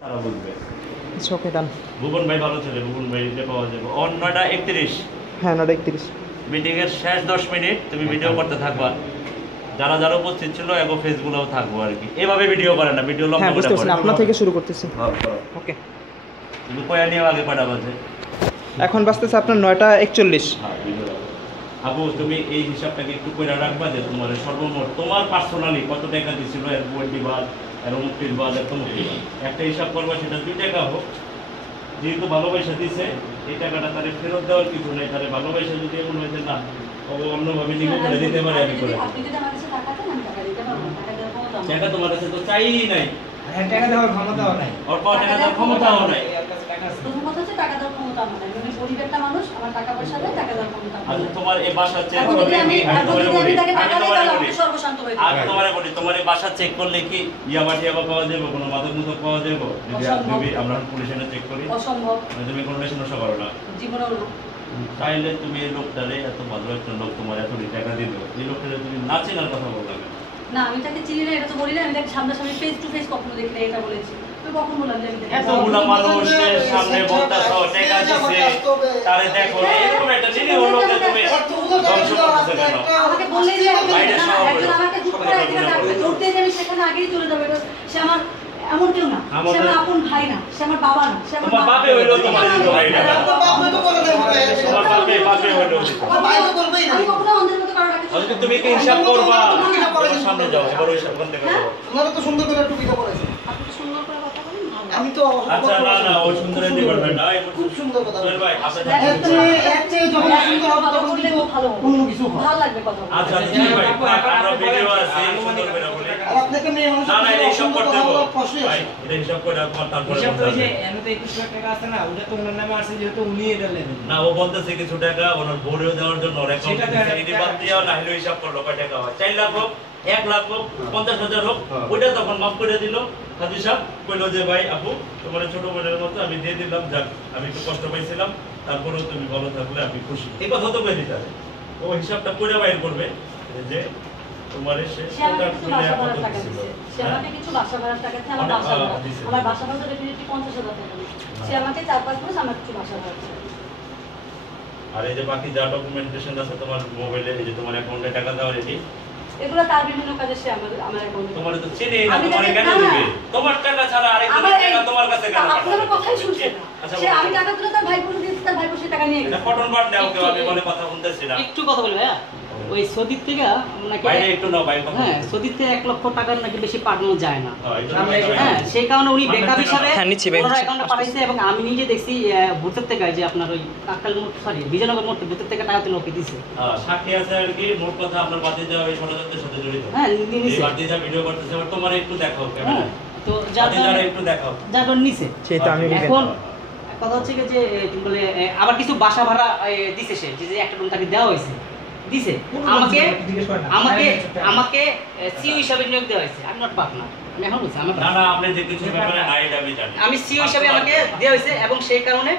তারা বুঝবে আচ্ছা ওকে ডান ভুবন ভাই ভালো ছেলে ভুবন ভাই পাওয়া যাবে। অন নয়টা একত্রিশ। হ্যাঁ নটা একত্রিশ। মিটিং শেষ দশ মিনিট তুমি ভিডিও করতে থাকবা। যারা যারা উপস্থিত ছিল এবং ফেসগুলোও থাকব আর কি। এভাবে ভিডিও করে না ভিডিও লম্বা হ্যাঁ বুঝতে পারছি আপনার থেকে শুরু করতেছি। হ্যাঁ, ওকে কিন্তু কয়া নিয়ে আগে কয়টা বাজে? এখন বাজতেছে আপনার নয়টা একচল্লিশ। ভিডিও আপু তুমি এই হিসাবটাকে একটু করে রাখবা যে তোমার সর্বমোট তোমার পার্সোনালি কত টাকা দিছিল এর বইটি বাদ এর মুক্তির বাদ এত মুক্তি বাদ একটা হিসাব করবা সেটা দুই টাকা হোক। যেহেতু ভালোবাসা দিছে এই টাকাটা তারে ফেরত দেওয়ার কিছু নেই তারে ভালোবাসা যদি এমন হয়েছে না ও অন্যভাবে নিবে করে দিতে পারে আমি করে টাকা তোমার কাছে তো চাই নাই। হ্যাঁ টাকা দেওয়ার ক্ষমতাও নাই। ওর পাওয়া টাকা দেওয়ার ক্ষমতাও নাই। টাকা দেওয়ার ক্ষমতা আমার নাই। আমি মানুষ আমার টাকা পয়সা নেই টাকা আচ্ছা তোমার এই বাসা চেক করলে আমি কি আমি আমি তাকে টাকা দিই তাহলে আপনি সর্বশান্ত হয়ে আমি যাবেন তোমারে বলি তোমার এই বাসা চেক করলে কি ইয়াবা টিয়াবা পাওয়া যাবে কোনো মাদক মুদক পাওয়া যাবে? যদি আমরা পুলিশে চেক করি অসম্ভব। তুমি কোনো করো না। জীবনেও না। চাইলে তুমি এই লোকটারে এত ভালো একটা লোক তোমার এত টাকা দিল এই লোকটারে তুমি না চেনার কথা বলবে না আমি তাকে চিনি না এটা তো বলি না আমি তাকে সামনাসামনি ফেস টু ফেস কখনো দেখি না এটা বলেছি। এতগুলা মানুষের সামনে বলতেছ টাকা দিছে। তারে দেখো এরকম একটা নিরীহ লোককে তুমি ধ্বংস করতেছো কেন আমাকে বললেই যে একজন আমাকে হুট করে একদিন ডাকবে, আমি সেখানে আগেই চলে যাব এটা সে আমার এমন কেউ না। সে আমার আপন ভাই না সে আমার বাবা না সে আমার বাপে তোমার ভাই টাকা আপনার বাপ হয়তো বলে দেবে ভাই, তোমার বাপে বাপে হইলেও ভাই তো বলবেই না। আমি কখনো অন্ধের মতো কারও কাছে আজকে তুমি কি হিসাব করবা? সামনে যাও এবার ওই করো তো সুন্দর করে টুপিটা পরেছে। আপনি সুন্দর করে। আমি তো আচ্ছা না না ও সুন্দর ডিপার্টমেন্ট না খুব সুন্দর কথা ভাই আপনি এর চেয়ে এর চেয়ে যখন সুন্দর হবে তখন কিন্তু অন্য কিছু ভালো লাগবে কথা আচ্ছা জি ভাই আমরা ভিডিও আছে সুন্দর করে বলি। আপনাকে মেয়ে মানুষ না না এটা হিসাব করতে হবে হবে ভাই এটা হিসাব করে তারপরে হিসাব তো যে হবে। তো 21 লাখ টাকা আছে না, ওটা তো ওনার নামে আছে যেহেতু উনি এটা নেবেন। না ও বলতেছে কিছু টাকা ওনার বোর্ডেও দেওয়ার জন্য ওর অ্যাকাউন্ট সেটা বাদ দিয়ে না হলে হিসাব করল কয় টাকা হয়? চার লাখ হোক এক লাখ হোক পঞ্চাশ হাজার হোক হ্যাঁ। ওইটা তখন মাফ করে দিল। হাজি সাহেব কইলো যে ভাই আপু তোমার ছোট বোনের মতো আমি দিয়ে দিলাম যাক আমি একটু কষ্ট পাইছিলাম তারপরেও তুমি ভালো থাকলে আমি খুশি। এই কথা তো কয়ে দিতে হবে। ও হিসাবটা করে বাইর করবে যে তোমার সে কিছু বাসা ভাড়ার টাকা হ্যাঁ? আমাকে কিছু বাসা ভাড়ার টাকা দিচ্ছে আমার বাসা ভাড়া। ভাড়া আমার বাসা ভাড়া ডেফিনেটলি পঞ্চাশ হাজার টাকা সে আমাকে চার পাঁচ মাস আমার কিছু বাসা ভাড়া আর এই যে বাকি যা ডকুমেন্টেশন আছে তোমার মোবাইলে এই যে তোমার অ্যাকাউন্টে টাকা দেওয়া এটি এগুলো তার বিভিন্ন কাজে সে আমার আমার বন্ধু তোমার তো চিনি না তোমার কেন। দিবে তোমার টাকা ছাড়া আরেকজনের টাকা তোমার কাছে কেন আপনার কথাই শুনছে না। আচ্ছা সে আমি টাকা দিলে তার ভাই বলে দিয়েছে তার ভাই বসে সে টাকা নিয়ে এটা গেছে। কটন বাট দাও কেউ আমি বলে কথা শুনতেছি না একটু কথা বলি ভাইয়া ওই সৌদির থেকে নাকি বাইরে একটু নাও বাইরে কথা হ্যাঁ সৌদির থেকে এক লক্ষ টাকার নাকি বেশি পাঠানো যায় না। হ্যাঁ, হ্যাঁ সেই কারণে উনি বেকার হিসাবে। অ্যাকাউন্টে পাঠাইছে এবং আমি নিজে দেখছি ভূতের থেকে যে আপনার ওই কাকাল সরি বিজয়নগর মোড় ভূতের থেকে টাকা তুলে ওকে দিছে। হ্যাঁ, সাক্ষী আছে আর কি মোট কথা আপনার বাতি যাওয়া এই ষড়যন্ত্রের সাথে জড়িত। হ্যাঁ নিছে। যা ভিডিও করতেছে তোমার একটু দেখাও হ্যাঁ ক্যামেরা তো যার একটু দেখাও। যার নিছে। তো আমি এখন কথা হচ্ছে কি যে বলে আবার কিছু বাসা ভাড়া দিছে সে যে যে একটা রুম তাকে দেওয়া হয়েছে। দিছে। আমাকে জিজ্ঞেস করেন না। আমাকে আমাকে সিও হিসাবে নিয়োগ দেওয়া হয়েছে। আমি নট পার্টনার আমি এখন বলছি আমার না না আপনি যে কিছু ব্যাপারে নাই এটা আমি জানি আমি সিও হিসাবে আমাকে দেওয়া হয়েছে এবং সেই কারণে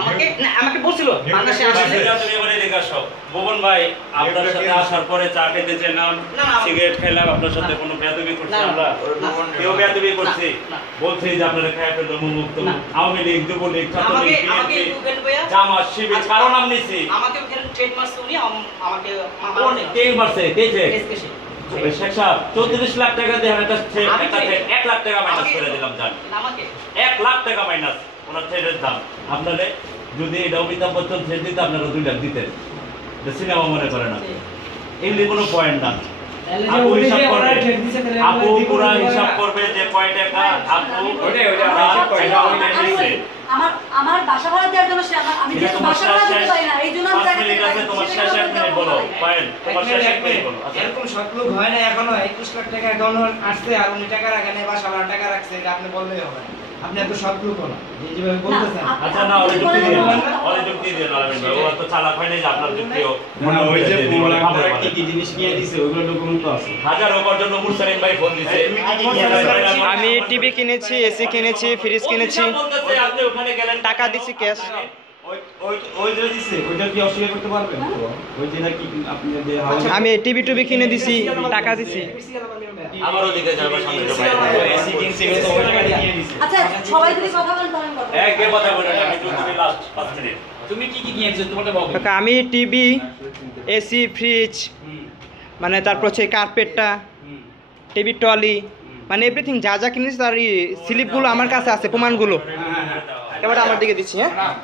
আমাকে না আমাকে বলছিল বাংলাদেশে আসলে তুমি এবারে এদিকে আসো। ভুবন ভাই আপনার সাথে আসার পরে চা খেতে চেলাম সিগারেট খেলাম আপনার সাথে কোনো বেয়াদবি করছি আমরা? কেউ বেয়াদবি করছি। বলছি যে আপনারা খায় ফেলল মুক্ত আওয়ামী লীগ যুবলীগ আমাকে ছাত্রলীগ আমাকে জামাত শিবির আচ্ছা, কারণ আমি নিছি আমাকে ট্রেড মারছে উনি আমাকে কোন কে মারছে কে যে? কেস কেসে। ওই শেখ সাহেব চৌত্রিশ লাখ টাকা দিয়ে একটা থ্রেড আমি একটা তো- থ্রেড এক লাখ টাকা মাইনাস করে দিলাম জান। আমাকে। এক লাখ টাকা মাইনাস ওনার থ্রেডের দাম। আপনারে যদি এটা অমিতাভ বচ্চন থ্রেড দিতে আপনারা দুই লাখ দিতেন। সিনেমা মনে করে না। এমনি কোনো পয়েন্ট না। আপু হিসাব করবে। আপু পুরা হিসাব করবে যে কয় টাকা আপু আমরা। আমার বাসা ভাড়া দেওয়ার জন্য সে আমার আমি যেহেতু বাসা ভাড়া দিতে পারি না এই জন্য আমি তাকে আছে তোমার শেষ এক মিনিট বলো পায়েল তোমার শেষ এক মিনিট বলো এরকম সৎ লোক হয় না এখনও একুশ লাখ টাকা এখনও আসছে আর উনি টাকা রাখেন বা সাবান টাকা রাখছে এটা আপনি বললেই হবে। আপনি এত সৎ লোক না। যে যেভাবে বলতেছেন আচ্ছা না ওই যুক্তি দিয়ে ওই যুক্তি দিয়ে লাগাবেন ভাই ও তো চালাক হয় না যে আপনার যুক্তিও মনে ওই যে দিয়ে খাবার কি কি জিনিস নিয়ে দিছে ওগুলো ডকুমেন্ট তো আছে। হাজার ওপর জন্য মুরসালিন ভাই ফোন দিছে? আমি টিভি কিনেছি এসি কিনেছি ফ্রিজ কিনেছি। আপনি ওখানে গেলেন টাকা দিছি cash। ওই ওই ওই যে দিছে ওইটা কি অস্বীকার করতে পারবেন? ওই যেটা কি আপনি যে হাউস আমি টিভি টুবি কিনে দিছি টাকা দিছি। আচ্ছা আমি কথা বলব। এক গে কথা বলে আমি তুমি লাস্ট 5 মিনিট তুমি কি কি কিনেছো? তোমারটা বলো। কাকা আমি টিভি এসি ফ্রিজ মানে তারপর হচ্ছে কার্পেটটা টিভি ট্রলি মানে এভরিথিং যা যা কিনেছি তার স্লিপগুলো আমার কাছে আছে প্রমাণগুলো। এবার আমার দিকে দিচ্ছি হ্যাঁ।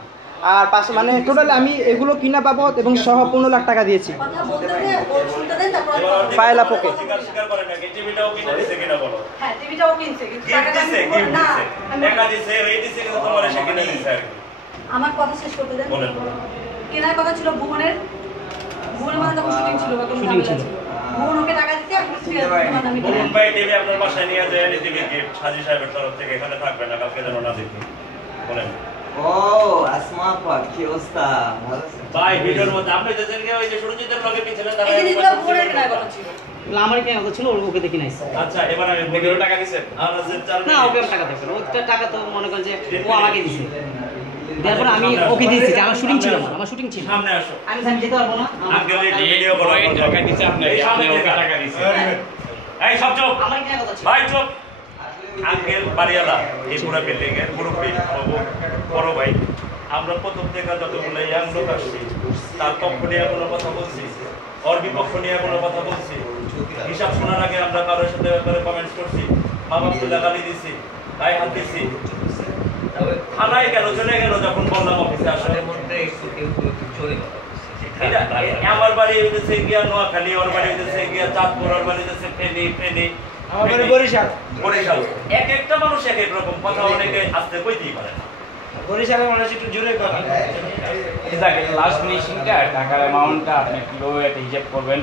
আর পাশে মানে টোটাল আমি এগুলো কিনা বাবদ এবং সহ পনেরো লাখ টাকা দিয়েছি। পায়লা পোকে। হ্যাঁ। আমার কথা শেষ করতে দেন বলেন। কেনার কথা ছিল ভুবনের ভুবনের মানে তখন শুটিং ছিল বা কোনো ঝামেলা ছিল। ভুবন ওকে টাকা দিতে আমি। ভাই টিভি আপনার বাসায় নিয়ে যায় টিভি গিফট হাজি সাহেবের তরফ থেকে এখানে থাকবে না কালকে যেন না দেখি বলেন ও আসমা আপা কি অবস্থা? ভাই ভিডিওর মধ্যে আপনি যেদিন ওই যে সুরজিতের লগে পিছনে তারা এই জিনিসগুলো ভুবনের কেনার কথা ছিল। আমার কেনা ছিল ওকে দেখে নাইছে আচ্ছা এবার আমি বলি। টাকা দিছেন? আমরা যে চার না ওকে টাকা দেবো ওটা টাকা তো মনে করেন যে ও আমাকে দিছে। দেওয়ার আমি ওকে দিয়েছি যে আমার শুটিং ছিল না আমার শুটিং ছিল সামনে আসো। আমি আমি যেতে পারব না? আমার- ভিডিও করো টাকা দিছে আপনাকে, আপনি ওকে টাকা দিছে। এই সব চুপ আমার কেনা কথা ছিল। ভাই চুপ আঙ্কেল বাড়িওয়ালা এই পুরো বিল্ডিং এর মুরব্বী বড় ভাই আমরা প্রথম থেকে যতগুলো ইয়াং লোক আসছি তার পক্ষ নিয়ে কোনো কথা বলছি ওর বিপক্ষ নিয়ে কোনো কথা বলছি হিসাব শোনার আগে আমরা কারোর সাথে ব্যাপারে কমেন্টস করছি মা বাপ তুলে গালি দিছি গায়ে হাত দিছি। থানায় কেন চলে গেল যখন বললাম অফিসে আসলে আমার বাড়ি হইতেছে গিয়া নোয়াখালী ওর বাড়ি হইতেছে গিয়া চাঁদপুর ওর বাড়ি হইতেছে ফেনী ফেনী। বাড়ি বরিশাল। বরিশাল। এক একটা মানুষ এক এক রকম কথা অনেকে আসতে কইতেই পারে না। মানুষ একটু জোরে কথা লাস্ট ফিনিশিংটা টাকার অ্যামাউন্টটা আপনি একটা হিসাব করবেন।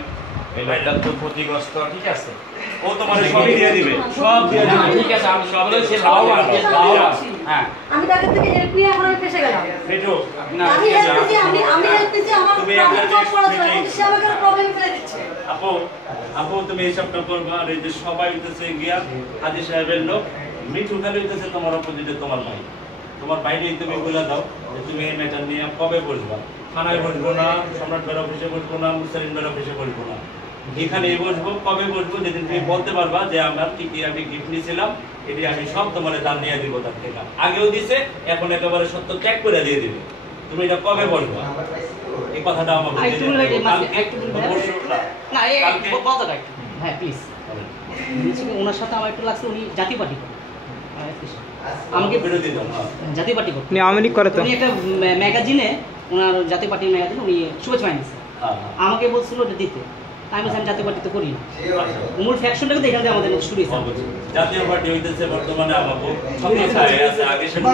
এই লোকটা তো ক্ষতিগ্রস্ত ঠিক আছে? ও তোমার সবই দিয়ে দিবে। সব দিয়ে দিবে। ঠিক আছে আমি সব হ্যাঁ। আমি তাদের থেকে হেল্প নিয়ে এখন আমি ফেসে গেলাম। আমি হেল্প নিয়েছি আমি আমি হেল্প নিয়েছি আমার তুমি প্রবলেম একটা প্রবলেম আপু আপু, তুমি এইসবটা করবা আর এই যে সবাই হইতেছে গিয়া হাজি সাহেবের লোক, মিঠু খালি হইতেছে তোমার অপোজিটে, তোমার ভাই। তোমার বাইরে তুমি বলে দাও যে তুমি এই ম্যাটার নিয়ে কবে বসবা? থানায় বসবো না সম্রাট বের অফিসে বসবো না মুসারিন বের অফিসে বসবো না। এখানেই বসবো, কবে বসবো, যেদিন তুমি বলতে পারবা যে আমার কি কি আমি গিফট নিয়েছিলাম এটি আমি সব তোমার দাম নিয়ে দিব তার থেকে। আগেও দিছে, এখন একেবারে সত্য ত্যাগ করে দিয়ে দিবে। তুমি এটা কবে বলবা এই কথাটা আমাকে আরেকটু বলে রাখি, মাঝে- আরেকটু বলে রাখি। পরশু না এই কথাটা একটু হ্যাঁ প্লিজ ওনার সাথে আমার একটু লাগছে উনি জাতীয় পার্টি আমাকে বিরোধী দল হ্যাঁ। জাতীয় পার্টি উনি আওয়ামী লীগ করে তো। উনি একটা ম্যাগাজিনে ওনার জাতীয় পার্টির ম্যাগাজিনে উনি শুভেচ্ছা হ্যাঁ, হ্যাঁ। আমাকে বলছিল ওটা দিতে। আমি বলছি আমি জাতীয় পার্টিতে করি না। মূল ফ্যাকশনটা কিন্তু এখান থেকে আমাদের শুরু হয়েছে জাতীয় পার্টি হইতেছে বর্তমানে আমাকে। সব কথায় আছে। আগে সেটা।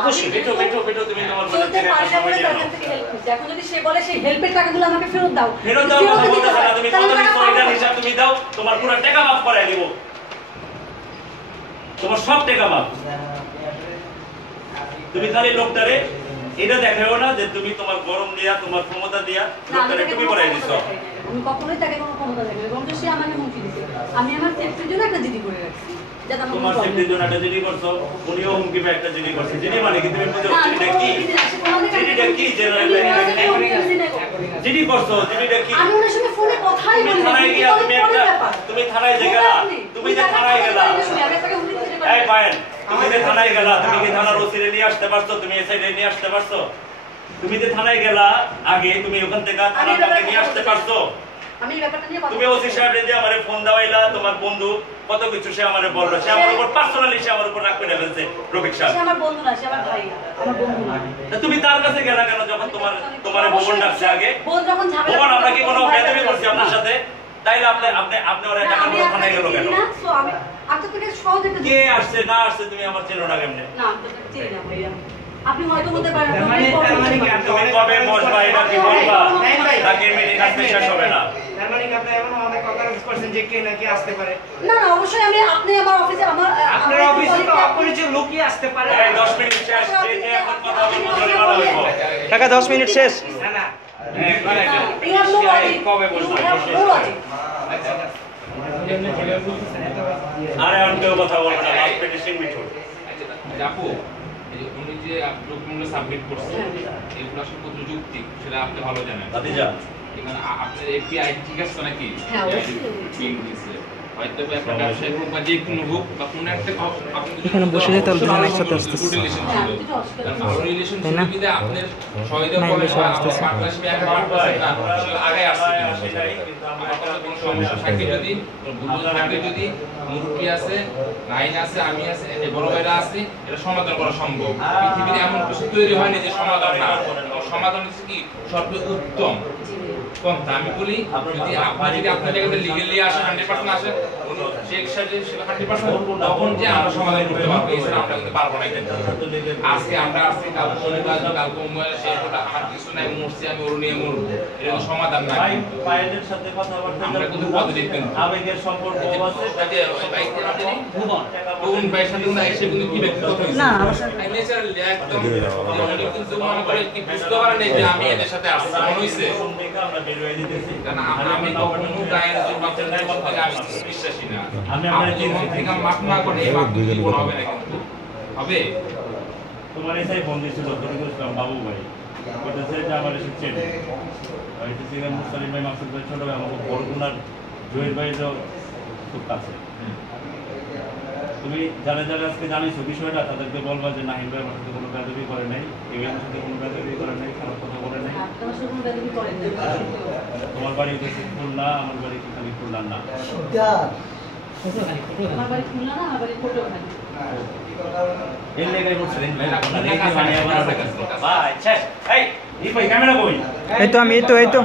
অবশ্যই। বেটো বেটো বেটো তুমি তোমার মনে এখন যদি সে বলে সেই হেল্পের টাকাগুলো আমাকে ফেরত দাও ফেরত দাও। তুমি কত না। হিসাব তুমি দাও তোমার পুরো টাকা মাফ করে দিব। তোমার সব টাকা মাফ। তুমি খালি লোকটারে এটা দেখাও না যে তুমি তোমার গরম দিয়া তোমার ক্ষমতা দিয়া লোকটারে টুপি পরাই দিছ। আমি কখনোই তাকে কোনো ক্ষমতা দেখাই নাই। বরঞ্চ সে আমাকে হুমকি দিচ্ছে আমি আমার সেফটির জন্য একটা জিডি করে রাখছি তোমার সেফটির জন্য একটা জিডি করছ উনিও হুমকি পেয়ে একটা জিডি করছে। জিডি মানে কি? তুমি বুঝো জিডিটা কি? জিডিটা কি? জেনারেল। জিডি করছ। জিডিটা কি? আমি ওনার সঙ্গে ফোনে কথাই তুমি বলি না, থানায় গিয়া তুমি একটা তুমি থানায় যে গেলা তুমি যে থানায় গেলা। পায়েন। তুমি যে থানায় গেলা তুমি কি থানার ওসিরে নিয়ে আসতে পারছ? তুমি এসআইডে নিয়ে আসতে পারছ? তুমি যে থানায় গেলা আগে তুমি ওখান থেকে থানার নিয়ে আসতে পারছ? আমি ব্যাপারটা নিয়ে তুমি ওসি সাহেব যে আমারে ফোন দেওয়াইলা তোমার বন্ধু কত কিছু সে আমারে বলল। সে আমার উপর পার্সোনালি সে আমার উপর রাগ করে ফেলছে রফিক সাহেব। সে আমার বন্ধু না সে আমার ভাই। আমার বন্ধু না। তুমি তার কাছে গেলা কেন যখন তোমার তোমার ভবন ডাকছে আগে? বোন যখন ঝামেলা ভবন আমরা কি কোনো তখন বেদবি করছি আপনার সাথে? তাইলে আপনি আপনি আপনি ওরা টাকা থানায় গেল কেন? so আমি কে আসছে না আসছে তুমি আমার চেনো না কেমনে? না, চিনি না ভাইয়া। আপনি হয়তো বলতে পারেন তার মানে- আপনি তার মানে কি বলতে আপনি পারেন। তুমি কবে বসবা এটা কি বলবা? নাকি মিটিং আজকে শেষ হবে না। তার মানে কি আপনি এমন অনেক কথা করছেন যে কে আসতে পারে? না না অবশ্যই আমি আপনি আমার অফিসে আপনার অফিসে তো colleague- অপরিচিত লোকই আসতে পারে। এই 10 মিনিট শেষ যে যে কথা বলব টাকা দশ মিনিট শেষ. কবে বসবা. আরে আর কেউ কথা বলবে না লাস্ট ফিনিশিং মিঠুন আচ্ছা, আপু এই যে উনি যে ডকুমেন্টগুলো সাবমিট করছে এগুলো আসলে কত যুক্তি? সেটা আপনি ভালো জানেন। ভাতিজা। এখানে আপনার এপি আইডি ঠিক আছে নাকি? হ্যাঁ, অবশ্যই। এখানে বসে যেতে দুজন একসাথে আসতেছে। হ্যাঁ, তাই না? আসতেছে। সমাধান করা সম্ভব। পৃথিবীতে এমন কিছু তৈরি হয়নি যে সমাধান না। সমাধান হচ্ছে কি? সর্ব উত্তম। কম তা আমি বলি যদি আপনি যদি আপনার জায়গাতে লিগেলি আসে হান্ড্রেড পার্সেন্ট আসে চেক সাথে হান্ড্রেড পার্সেন্ট তখন যে আমরা সমাধান করতে পারব এছাড়া আমরা কিন্তু পারব না কিন্তু আজকে আমরা আসছি কাল শনিবার কাল কমবে সে আমার কিছু নাই মরছি আমি ওর নিয়ে মরবো তো সমাধান না ভাই সাথে কথাবার্তা আমরা কিন্তু positive কিন্তু। আবেগের সম্পর্ক আছে তাকে ওই আপনি ভুবন ভুবন ভাইয়ের সাথে কিন্তু এসে কিন্তু কি ব্যক্তিগত হয়েছে না, আমার সাথে- ন্যাচারালি একদম কিন্তু মনে করে কি বুঝতে পারে না যে আমি এদের সাথে আসছি মনে হইছে মন হবে তোমার এসাই বন্ধু ছিল তরিকুল ইসলাম বাবু ভাই। বলতেছে যে আমার এসে চেনে। হইতেছে যে মুস্তালিম ভাই মাকসুদ ভাই ছোট ভাই আমাকে বরগুনার জহির ভাই তো খুব কাছে তুমি যারা যারা আজকে জানিছো বিষয়টা তাদেরকে বলবা যে নাহিম ভাই আমার সাথে কোনো বেদবি করে নাই এগুলোর সাথে কোনো বেদবি করে নাই খারাপ কথা বলে নাই আপনার সাথে কোনো বেদবি করেন না। তোমার বাড়ি হচ্ছে খুলনা আমার বাড়ি খালি খুলনা না আমার বাড়ি খুলনা না, আমার বাড়ি পটুয়াখালী। এর লেগাই বলছিলেন না, খুলনা কাছে আছে, কাছে কাছে, কাছে। ভাই শেষ এই এই ভাই ক্যামেরা কই এই তো আমি এই তো এই তো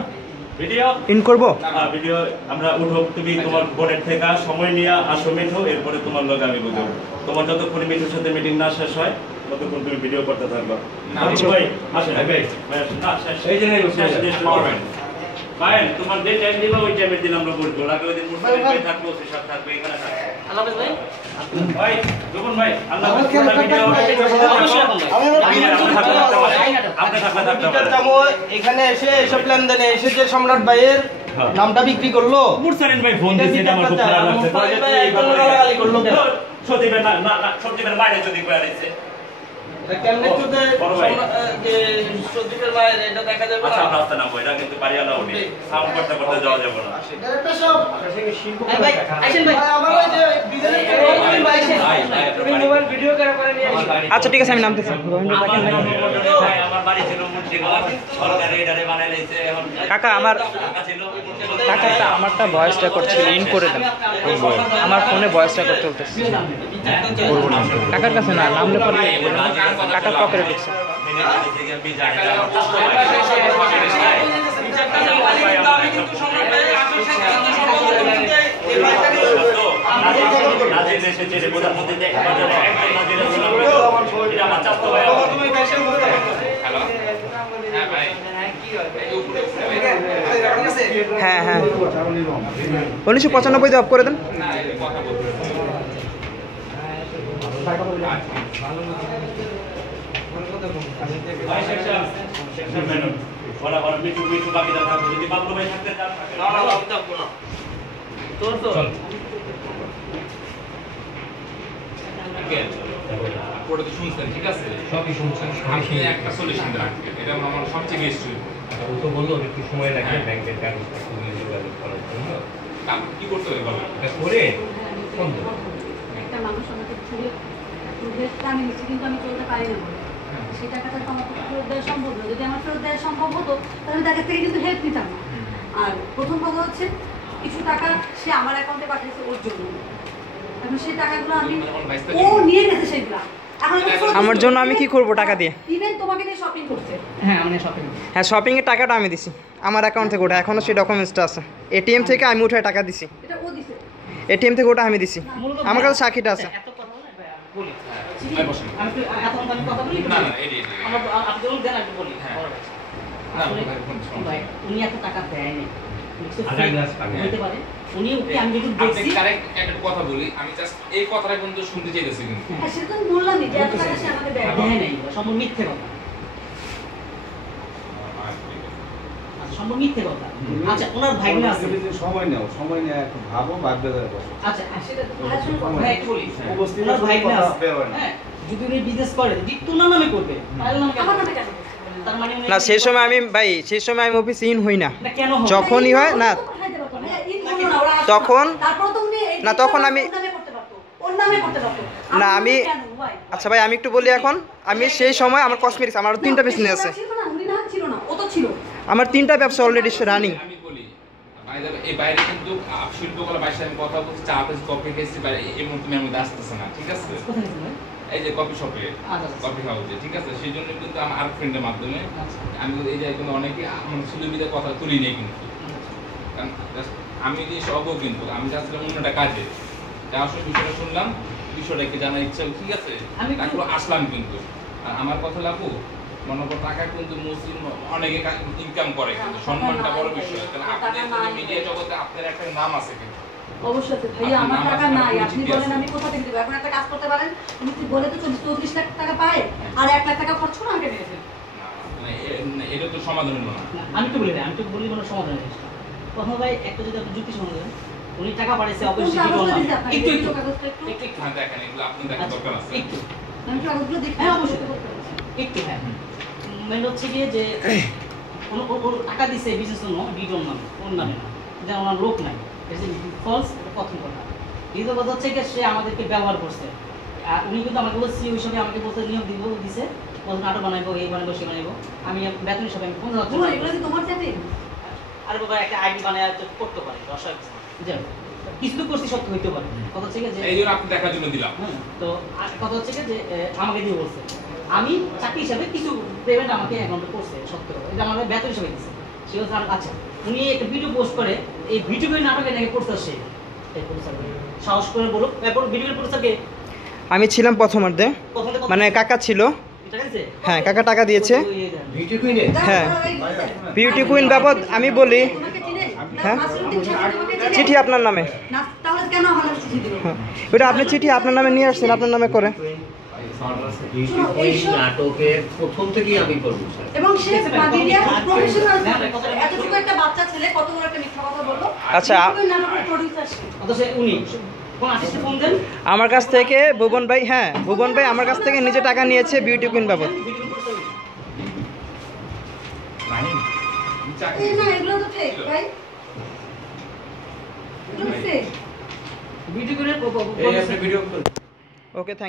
ভিডিও? ইন করব? হ্যাঁ, ভিডিও। আমরা উঠো তুমি তোমার বোর্ডের থেকে সময় নিয়ে আসো মিঠো এরপরে তোমার লোক আমি বুঝাবো তোমার যতক্ষণ মিঠুর সাথে মিটিং না শেষ হয় ততক্ষণ তুমি ভিডিও করতে থাকবা ভাই আসেন ভাই ভাই না শেষ এই যে ভাই তোমার টাইম দিবা ওই টাইমে দিন আমরা বলব আগে দিন মুসলিম ভাই থাকব সে সব থাকবে এখানে থাকবে। আল্লাহ ভাই। ভাই যখন ভাই আল্লাহ ভিডিও অবশ্যই রাখুন ভাই। আমি আমার আপনি বিলের জন্য থাকতে থাকতে পারেন। লাইন আটো। আপনি থাকতে থাকতে বিকাশ পারেন। জামো এখানে এসে এসব লেনদেনে এসে যে সম্রাট ভাইয়ের হ্যাঁ। নামটা বিক্রি করল মুরসালিন ভাই ফোন দিয়েছে আমার খুব খারাপ লাগছে। ভাই একদম গালাগালি করল কেন? সত্যি না না না বাইরে যদি করে দিচ্ছে কেমনে চোখে বড় ভাই। সম্রাট- আহ, যে সজীবের ভাইয়ের এটা দেখা যাবে আচ্ছা না আমরা রাস্তা নামবো এটা কিন্তু বাড়ি আলাও নেই সাউন্ড করতে করতে যাওয়া যাবে না। একটা সব ভাই আইসেন ভাই। ভাই, আমার ওই যে বিজনেস এই, এই, এই, ভাই, আইসেন। ভাই, ভাই, তুমি মোবাইল ভিডিও করে করে নিয়ে আচ্ছা ঠিক আছে আমি নামতেছি। আমার বাড়ি ছিল কাকা, আমার- কাকা একটা আমারটা ভয়েস রেকর্ড ছিল ইন করে দেন আমার ফোনে ভয়েস রেকর্ড চলতেছে কাকার কাছে না নামলে পরে কাকার পকেটে ঢুকছে। হ্যালো হ্যাঁ ভাই এই উপরে উপরে ভাই। হ্যাঁ হ্যাঁ উনিশশো পঁচানব্বই অফ করে দেন। তোর তো Again, ওটা তো শুনছেন ঠিক আছে? সবই শুনছেন আপনি একটা সলিউশন রাখবেন এটা আমার সবচেয়ে বেস্ট ও তো বলল একটু সময় লাগবে ব্যাংকের কাগজটা খুলে যোগাযোগ করার জন্য। কি করতে হবে বলেন? এটা করে ফোন দেবো একটা মানুষ আমাকে ছুড়ে ছুড়ে নিচ্ছে কিন্তু আমি চলতে পারি না। বলে সেই টাকাটা তো আমার ফেরত দেওয়া সম্ভব না যদি আমার ফেরত দেওয়া সম্ভব হতো তাহলে আমি তাদের থেকে কিন্তু হেল্প নিতাম। আর প্রথম কথা হচ্ছে কিছু টাকা সে আমার অ্যাকাউন্টে পাঠিয়েছে ওর জন্য। এখন সেই টাকাগুলো আমি ও নিয়ে গেছে সেগুলা এখন আমি ফেরত আমার জন্য আমি কি করব টাকা দিয়ে? ইভেন তোমাকে নিয়ে শপিং করছে। হ্যাঁ মানে শপিং হ্যাঁ শপিংয়ের টাকাটা আমি দিছি। আমার অ্যাকাউন্ট থেকে ওটা। এখনও সেই ডকুমেন্টসটা আছে। এটিএম থেকে আমি উঠে টাকা দিছি। এটা ও দিছে। এটিএম থেকে ওটা আমি দিছি। আমার কাছে সাক্ষীটা আছে। হ্যাঁ। উনি এত টাকা দেয়নি। পারে। উনি আমি দেখছি কারেক্ট একটা কথা বলি আমি জাস্ট এই কথাটা কিন্তু শুনতে চাইতেছি কিন্তু। হ্যাঁ সেটা তো আমি যে এত টাকা সে আমাকে দেয় দেয় নাই সম্ভব মিথ্যে কথা। আচ্ছা, সম্ভব মিথ্যে কথা। আচ্ছা ওনার ভাইনা আছে। সময় নাও সময় নিয়ে একটু ভাবো বসো আচ্ছা সেটা তো কথা একটু বলি। ওনার ভাইনা আছে। হ্যাঁ যদি উনি বিজনেস করে যদি নামে করবে। তাহলে নামে আমার নামে কেন মানে না সেই সময় আমি ভাই সেই সময় আমি অফিস ইন হই না। এটা কেন হয়? যখনই হয় না। ইন করল না, ওরা আসতো না। তখন না, তখন আমি- ওর নামে করতে পারতো। ওর নামে করতে পারতো। না, আমি- আচ্ছা ভাই আমি একটু বলি এখন আমি সেই সময় আমার কসমেটিক্স আমার তিনটা বিজনেস আছে ছিল না, উনি না ছিল না, ও তো ছিল। আমার তিনটা ব্যবসা অলরেডি রানিং আমি বলি by the way, এই বাইরে কিন্তু শিল্পকলা বাইরে আমি কথা বলছি চা পেয়েছি কফি খেয়েছি বাইরে এই মুহূর্তে মধ্যে আসতেছে না ঠিক আছে ভাই? এই যে কফি শপে আচ্ছা, আচ্ছা। কফি হাউসে ঠিক আছে সেই জন্য কিন্তু আমার আর ফ্রেন্ডের মাধ্যমে আচ্ছা। আমি এই যে কিন্তু অনেকে আমার সুযোগিতা কথা তুলি নেই কিন্তু কারণ আমি যে সবও কিন্তু আমি যাচ্ছিলাম অন্যটা কাজে। যাওয়ার সময় বিষয়টা শুনলাম বিষয়টাকে জানার ইচ্ছা ঠিক আছে? আমি তারপর আসলাম কিন্তু। আর আমার কথা লাগু মনে করো টাকা কিন্তু মুসলিম অনেকে ইনকাম করে কিন্তু সম্মানটা বড় বিষয়। কারণ আপনি মিডিয়া জগতে আপনার একটা নাম আছে কিন্তু। অবশ্যই ভাইয়া, আমার আপনার টাকা নাই। আপনি বলেন আমি কোথা থেকে দেবো? এখন একটা কাজ করতে পারেন। কি বলে তো চল্লিশ চৌত্রিশ লাখ টাকা পায়? আর এক লাখ টাকা খরচ করে আমাকে মেরে না, এ- এটা তো সমাধান হলো না না, আমি তো বলি না আমি তো বলি কোনো সমাধান প্রথম ভাই একটা যদি আপনি যুক্তি দেন উনি টাকা পাঠাইছে অবশ্যই? একটু একটু। কাগজটা একটু? একটু হ্যাঁ দেখেন এগুলো আপনি দেখার আচ্ছা, দরকার আছে। একটু। আমি কাগজগুলো দেখি। হ্যাঁ, অবশ্যই। একটু হ্যাঁ। মেন হচ্ছে গিয়ে যে কোনো ওর টাকা দিছে বিশেষ জন্য ডিটোর নামে ওর নামে না। যে ওনার লোক নাই। ফলস প্রথম কথা দ্বিতীয় কথা হচ্ছে গিয়ে সে আমাদেরকে ব্যবহার করছে। আর উনি কিন্তু আমাকে বলছে ওই হিসাবে আমাকে বলতে নিয়োগ দিব দিছে। বলছে নাটক বানাইবো এই বানাইবো সে বানাইবো। আমি বেতন হিসাবে আমি পনেরো তোমার চাকরি? আরে বাবা একটা আইডি বানায় তো করতে পারে যাই কিছু তো করছি সত্য হইতে পারে। কথা হচ্ছে যে এই জন্য আপনি দেখার জন্য দিলাম। তো কথা হচ্ছে যে আমাকে দিয়ে বলছে। আমি চাকরি হিসাবে কিছু পেমেন্ট আমাকে অ্যাকাউন্টে করছে সত্য এটা আমাদের বেতন হিসাবে দিচ্ছে সে বলছে আচ্ছা। উনি একটা ভিডিও পোস্ট করে এই ভিডিও করে নাটকে নাকি করতে সে। সাহস করে বলুক। এরপর ভিডিও প্রডিউসারকে আমি ছিলাম প্রথমার্ধে। প্রথমে মানে কাকা ছিল। হ্যাঁ কাকা টাকা দিয়েছে। হ্যাঁ। বিউটি কুইন বাবদ আমি বলি হ্যাঁ? চিঠি আপনার নামে ওটা আপনি চিঠি আপনার নামে নিয়ে আসছেন, আপনার নামে করে আচ্ছা। আমার কাছ থেকে ভুবন ভাই হ্যাঁ ভুবন ভাই আমার কাছ থেকে নিজে টাকা নিয়েছে বিউটি কুইন বাবদ এই না এগুলো তো ফেক ভাই। ভিডিও করে ভিডিও ওকে থ্যাংক